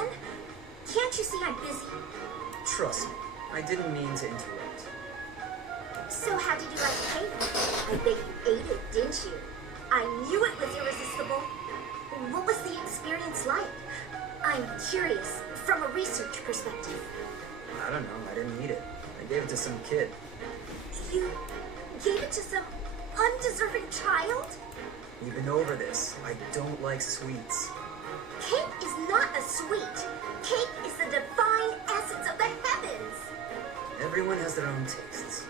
again? Can't you see I'm busy? Trust me, I didn't mean to interrupt. So how did you like cake? I bet you ate it, didn't you? I knew it was irresistible. What was the experience like? I'm curious, from a research perspective. I don't know, I didn't eat it. I gave it to some kid. You gave it to some undeserving child? We've been over this. I don't like sweets. Cake is not a sweet. Cake is the divine essence of the heavens. Everyone has their own tastes.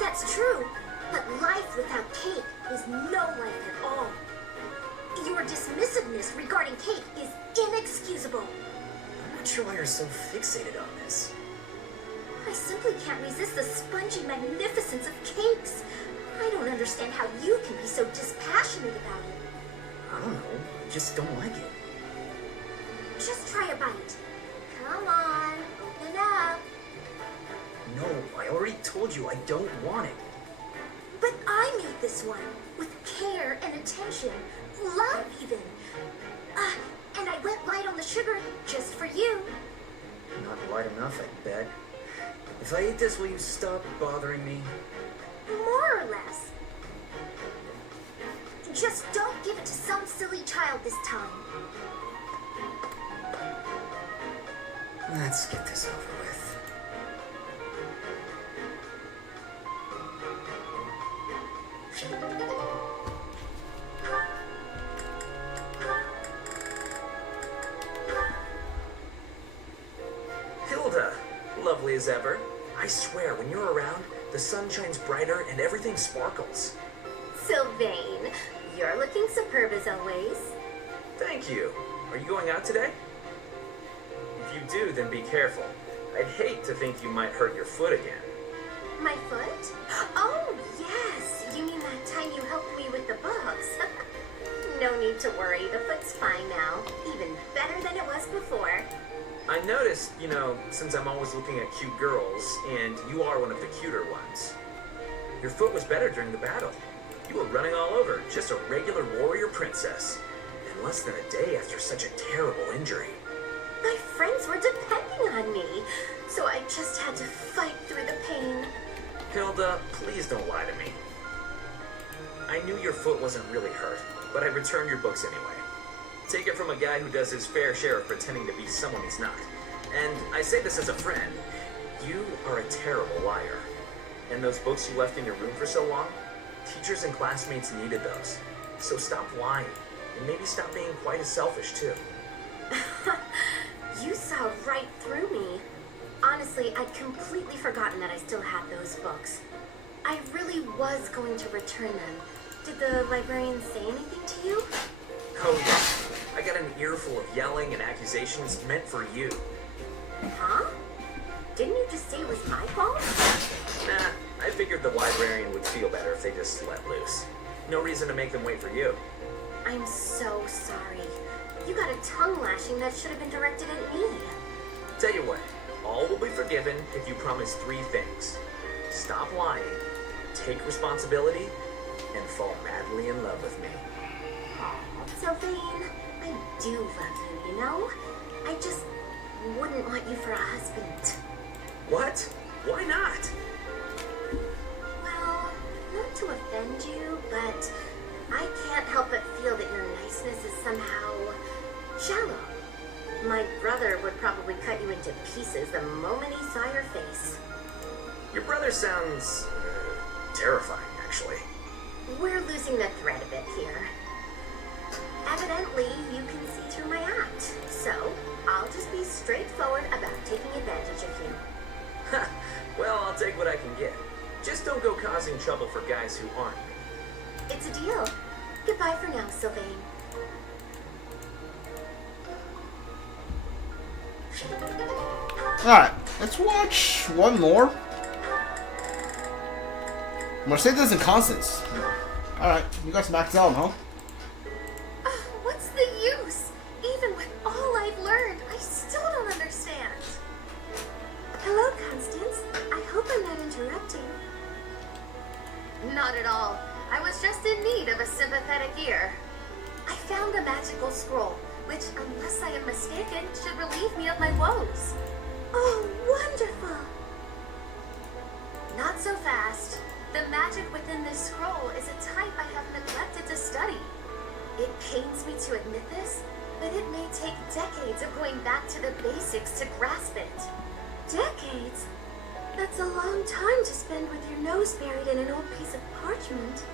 That's true, but life without cake is no life at all. Your dismissiveness regarding cake is inexcusable. I'm not sure why you're so fixated on this. I simply can't resist the spongy magnificence of cakes. I don't understand how you can be so dispassionate about it. I don't know, I just don't like it. Just try a bite. Come on, open up. No, I already told you I don't want it. But I made this one with care and attention, love even. And I went light on the sugar just for you. Not light enough, I bet. If I eat this, will you stop bothering me? More or less. Just don't give it to some silly child this time. Let's get this over with. Hilda, lovely as ever. I swear, when you're around, the sun shines brighter and everything sparkles. Sylvain, you're looking superb as always. Thank you. Are you going out today? If you do, then be careful. I'd hate to think you might hurt your foot again. My foot? Oh, yes. You mean that time you helped me with the books? No need to worry. The foot's fine now. Even better than it was before. I noticed, since I'm always looking at cute girls, and you are one of the cuter ones, your foot was better during the battle. You were running all over, just a regular warrior princess. And less than a day after such a terrible injury. My friends were depending on me, so I just had to fight through the pain. Hilda, please don't lie to me. I knew your foot wasn't really hurt, but I returned your books anyway. Take it from a guy who does his fair share of pretending to be someone he's not. And I say this as a friend. You are a terrible liar. And those books you left in your room for so long, teachers and classmates needed those. So stop lying, and maybe stop being quite as selfish too. You saw right through me. Honestly, I'd completely forgotten that I still had those books. I really was going to return them. Did the librarian say anything to you? Oh yeah, I got an earful of yelling and accusations meant for you. Huh? Didn't you just say it was my fault? Nah, I figured the librarian would feel better if they just let loose. No reason to make them wait for you. I'm so sorry. You got a tongue lashing that should have been directed at me. Tell you what, all will be forgiven if you promise 3 things. Stop lying, take responsibility, and fall madly in love with me. Aw, Sylvain, I do love you, you know? I just wouldn't want you for a husband. What? Why not? Well, not to offend you, but I can't help but feel that your niceness is somehow shallow. My brother would probably cut you into pieces the moment he saw your face. Your brother sounds terrifying, actually. We're losing the thread a bit here. Evidently, you can see through my act, so I'll just be straightforward about taking advantage of you. Ha! Well, I'll take what I can get. Just don't go causing trouble for guys who aren't me. It's a deal. Goodbye for now, Sylvain. Alright, let's watch one more. Mercedes and Constance. Alright, you guys maxed out, huh? What's the use? Even with all I've learned, I still don't understand. Hello, Constance. I hope I'm not interrupting. Not at all. I was just in need of a sympathetic ear. I found a magical scroll. which, unless I am mistaken, should relieve me of my woes. Oh, wonderful! Not so fast. The magic within this scroll is a type I have neglected to study. It pains me to admit this, but it may take decades of going back to the basics to grasp it. Decades? That's a long time to spend with your nose buried in an old piece of parchment.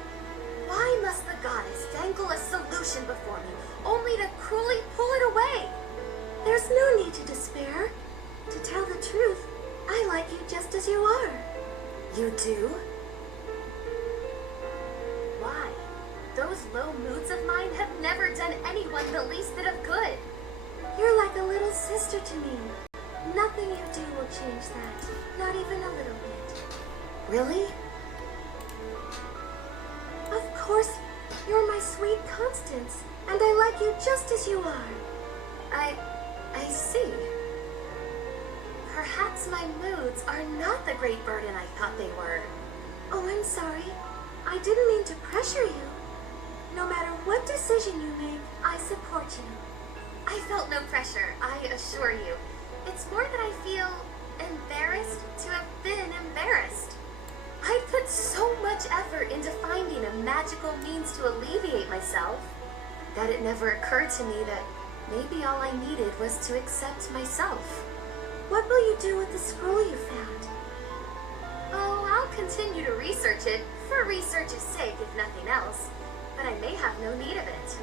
Why must the goddess dangle a solution before me, only to cruelly pull it away? There's no need to despair. To tell the truth, I like you just as you are. You do? Why? Those low moods of mine have never done anyone the least bit of good. You're like a little sister to me. Nothing you do will change that. Not even a little bit. Really? Of course, you're my sweet Constance, and I like you just as you are. I see. Perhaps my moods are not the great burden I thought they were. Oh, I'm sorry. I didn't mean to pressure you. No matter what decision you make, I support you. I felt no pressure, I assure you. It's more that I feel embarrassed to have been embarrassed. I put so much effort into finding a magical means to alleviate myself that it never occurred to me that maybe all I needed was to accept myself. What will you do with the scroll you found? Oh, I'll continue to research it, for research's sake if nothing else, but I may have no need of it.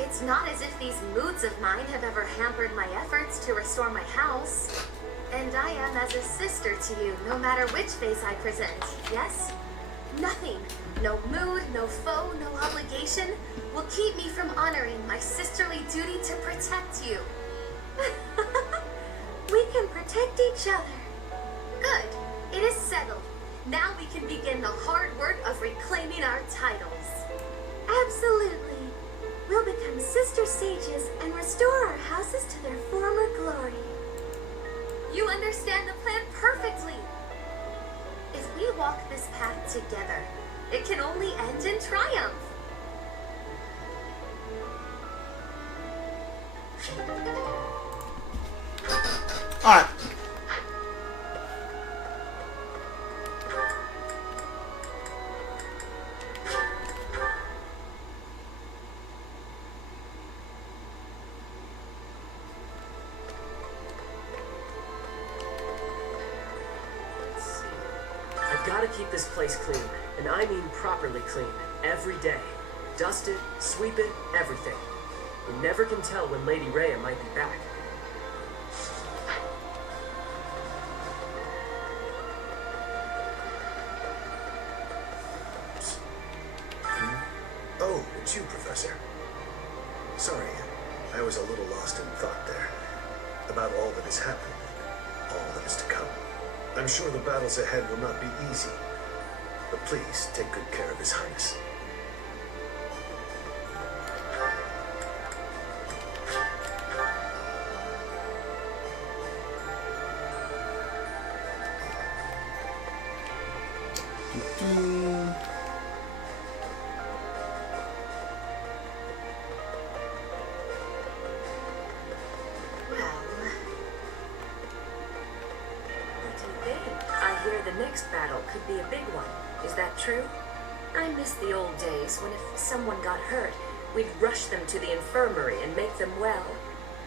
It's not as if these moods of mine have ever hampered my efforts to restore my house. And I am as a sister to you, no matter which face I present, yes? Nothing, no mood, no foe, no obligation, will keep me from honoring my sisterly duty to protect you. We can protect each other. Good, it is settled. Now we can begin the hard work of reclaiming our titles. Absolutely. We'll become sister sages and restore our houses to their former glory. You understand the plan perfectly. If we walk this path together, it can only end in triumph. Alright. Gotta keep this place clean, and I mean properly clean, every day. Dust it, sweep it, everything. You never can tell when Lady Rhea might be back. Oh, it's you, Professor. Sorry, I was a little lost in thought there. About all that has happened, all that is to come. I'm sure the battles ahead will not be easy, but please take good care of His Highness. The next battle could be a big one. Is that true? I miss the old days when if someone got hurt, we'd rush them to the infirmary and make them well.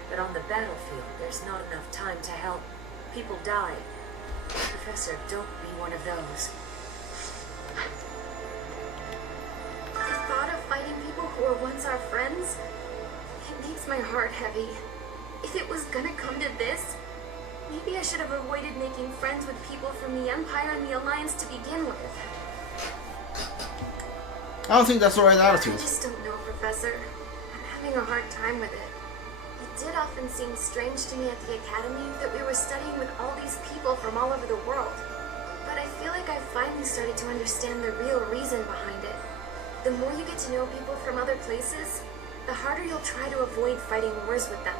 But on the battlefield, there's not enough time to help. People die. Professor, don't be one of those. The thought of fighting people who were once our friends, it makes my heart heavy. If it was gonna come to this, maybe I should have avoided making friends with people from the Empire and the Alliance to begin with. I don't think that's the right attitude. I just don't know, Professor. I'm having a hard time with it. It did often seem strange to me at the Academy that we were studying with all these people from all over the world. But I feel like I've finally started to understand the real reason behind it. The more you get to know people from other places, the harder you'll try to avoid fighting wars with them.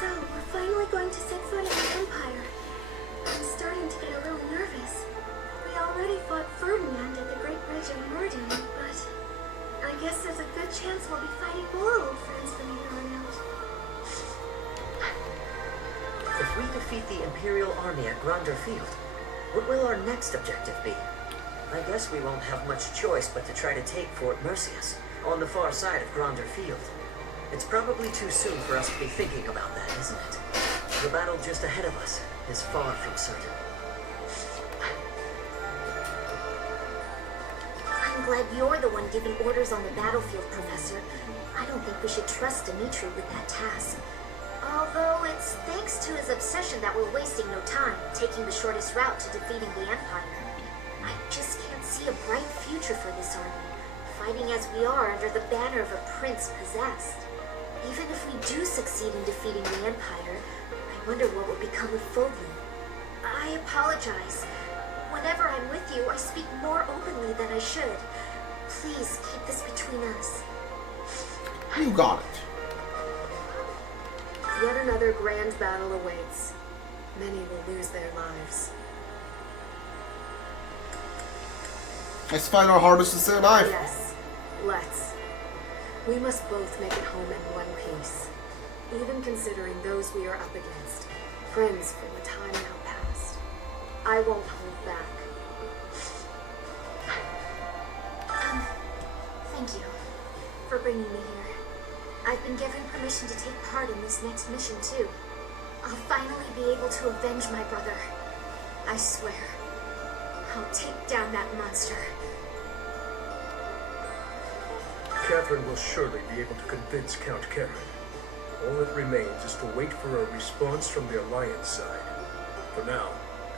So, we're finally going to set foot in the Empire. I'm starting defeat the Imperial Army at Gronder Field, what will our next objective be? I guess we won't have much choice but to try to take Fort Mercius, on the far side of Gronder Field. It's probably too soon for us to be thinking about that, isn't it? The battle just ahead of us is far from certain. I'm glad you're the one giving orders on the battlefield, Professor. I don't think we should trust Dimitri with that task. Although it's thanks to his obsession that we're wasting no time, taking the shortest route to defeating the Empire. I just can't see a bright future for this army, fighting as we are under the banner of a prince possessed. Even if we do succeed in defeating the Empire, I wonder what will become of Fódlan. I apologize. Whenever I'm with you, I speak more openly than I should. Please keep this between us. You got it. Yet another grand battle awaits. Many will lose their lives. Let's find our hardest to stay alive. Yes, let's. We must both make it home in one piece. Even considering those we are up against. Friends from a time now past. I won't hold back. Thank you for bringing me here. I've been given permission to take part in this next mission, too. I'll finally be able to avenge my brother. I swear. I'll take down that monster. Catherine will surely be able to convince Count Karen. All that remains is to wait for a response from the Alliance side. For now,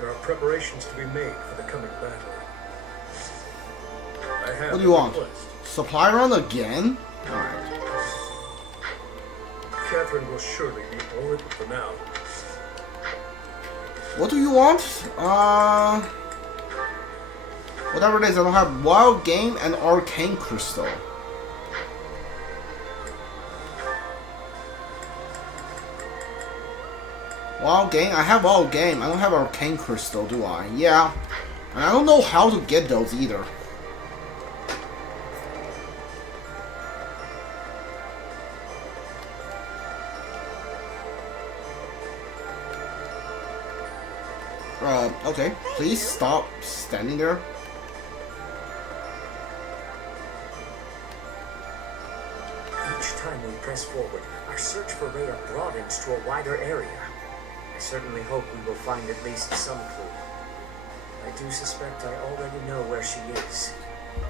there are preparations to be made for the coming battle. I have What do you a want? request. Supply run again? Alright. Catherine will surely be all it for now. What do you want? Whatever it is, I don't have Wild Game and Arcane Crystal. Wild Game? I have Wild Game. I don't have Arcane Crystal, do I? Yeah. And I don't know how to get those either. Okay. Please stop standing there. Each time we press forward, our search for Rhea broadens to a wider area. I certainly hope we will find at least some clue. I do suspect I already know where she is.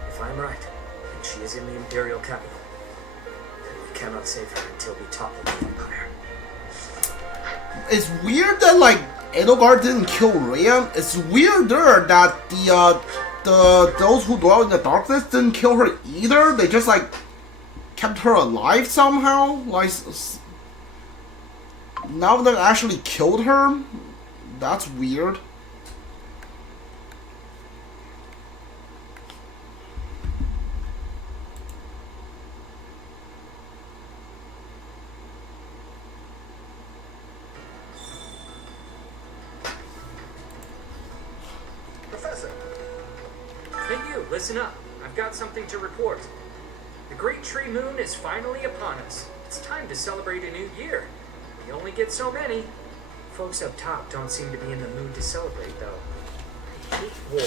If I'm right, then she is in the Imperial capital. And we cannot save her until we topple the Empire. It's weird that like Edelgard didn't kill Rhea. It's weirder that those who dwell in the darkness didn't kill her either. They just like kept her alive somehow. Like now they actually killed her. That's weird. Professor! Hey you, listen up. I've got something to report. The Great Tree Moon is finally upon us. It's time to celebrate a new year. We only get so many. Folks up top don't seem to be in the mood to celebrate, though. I hate war.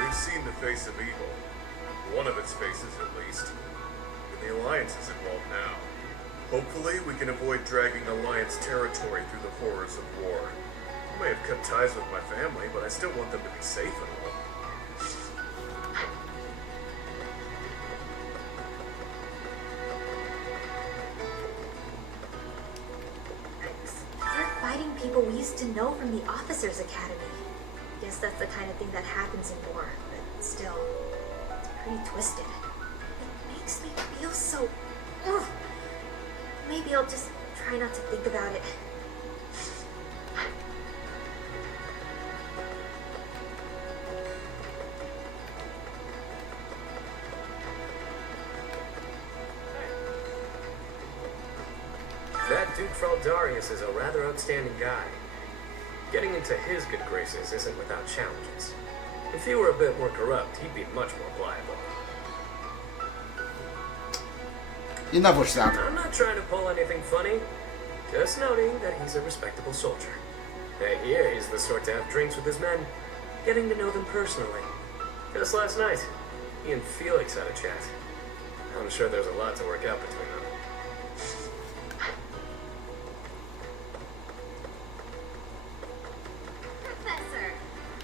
We've seen the face of evil. One of its faces, at least. And the Alliance is involved now. Hopefully, we can avoid dragging Alliance territory through the horrors of war. I may have cut ties with my family, but I still want them to be safe and all. They're fighting people we used to know from the Officers Academy. Guess that's the kind of thing that happens in war, but still, it's pretty twisted. It makes me feel so... Ugh. Maybe I'll just try not to think about it. That Duke Fraldarius is a rather outstanding guy. Getting into his good graces isn't without challenges. If he were a bit more corrupt, he'd be much more pliable. Enough with that. I'm not trying to pull anything funny. Just noting that he's a respectable soldier. That he is the sort to have drinks with his men, getting to know them personally. Just last night, he and Felix had a chat. I'm sure there's a lot to work out between them. Professor,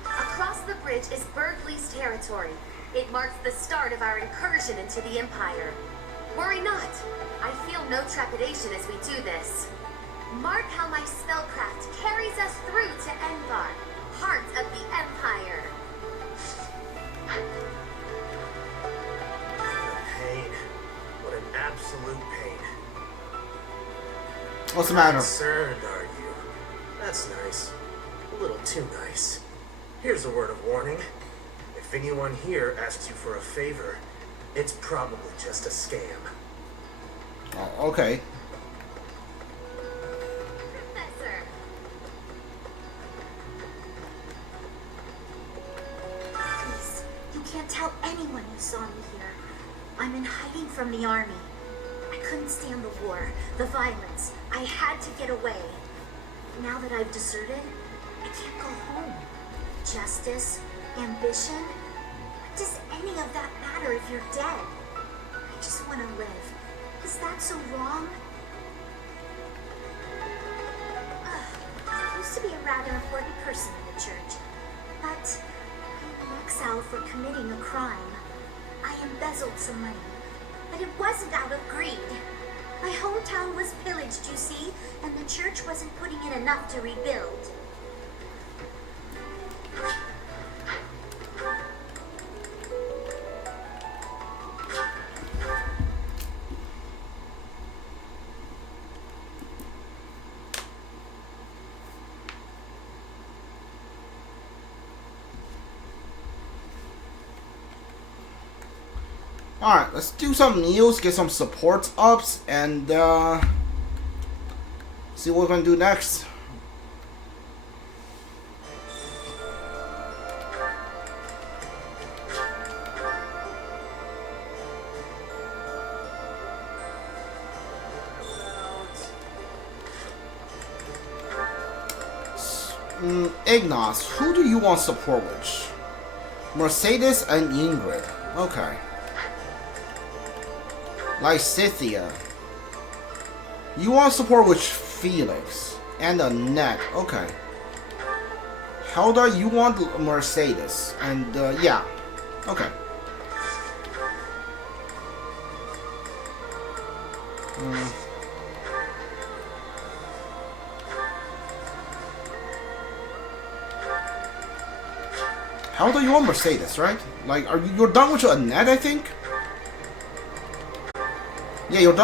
across the bridge is Berkeley's territory. It marks the start of our incursion into the Empire. Worry not. I feel no trepidation as we do this. Mark how my spellcraft carries us through to Envar, heart of the Empire. What pain. What an absolute pain. What's the matter? Concerned, are you? That's nice. A little too nice. Here's a word of warning. If anyone here asks you for a favor, it's probably just a scam. Oh, okay. Professor. Please, you can't tell anyone you saw me here. I'm in hiding from the army. I couldn't stand the war, the violence. I had to get away. Now that I've deserted, I can't go home. Justice, ambition, what does any of that matter if you're dead? I just want to live. Is that so wrong? I used to be a rather important person in the church, but I'm in exile for committing a crime. I embezzled some money, but it wasn't out of greed. My hometown was pillaged, you see, and the church wasn't putting in enough to rebuild. Alright, let's do some meals, get some support ups, and see what we're gonna do next. Ignas, who do you want support with? Mercedes and Ingrid. Okay. Lysithia. You want support with Felix and Annette. Okay. Helda, you want Mercedes. And, yeah. Okay. Helda, you want Mercedes, right? Like, you're done with your Annette, I think? Yeah, you're done.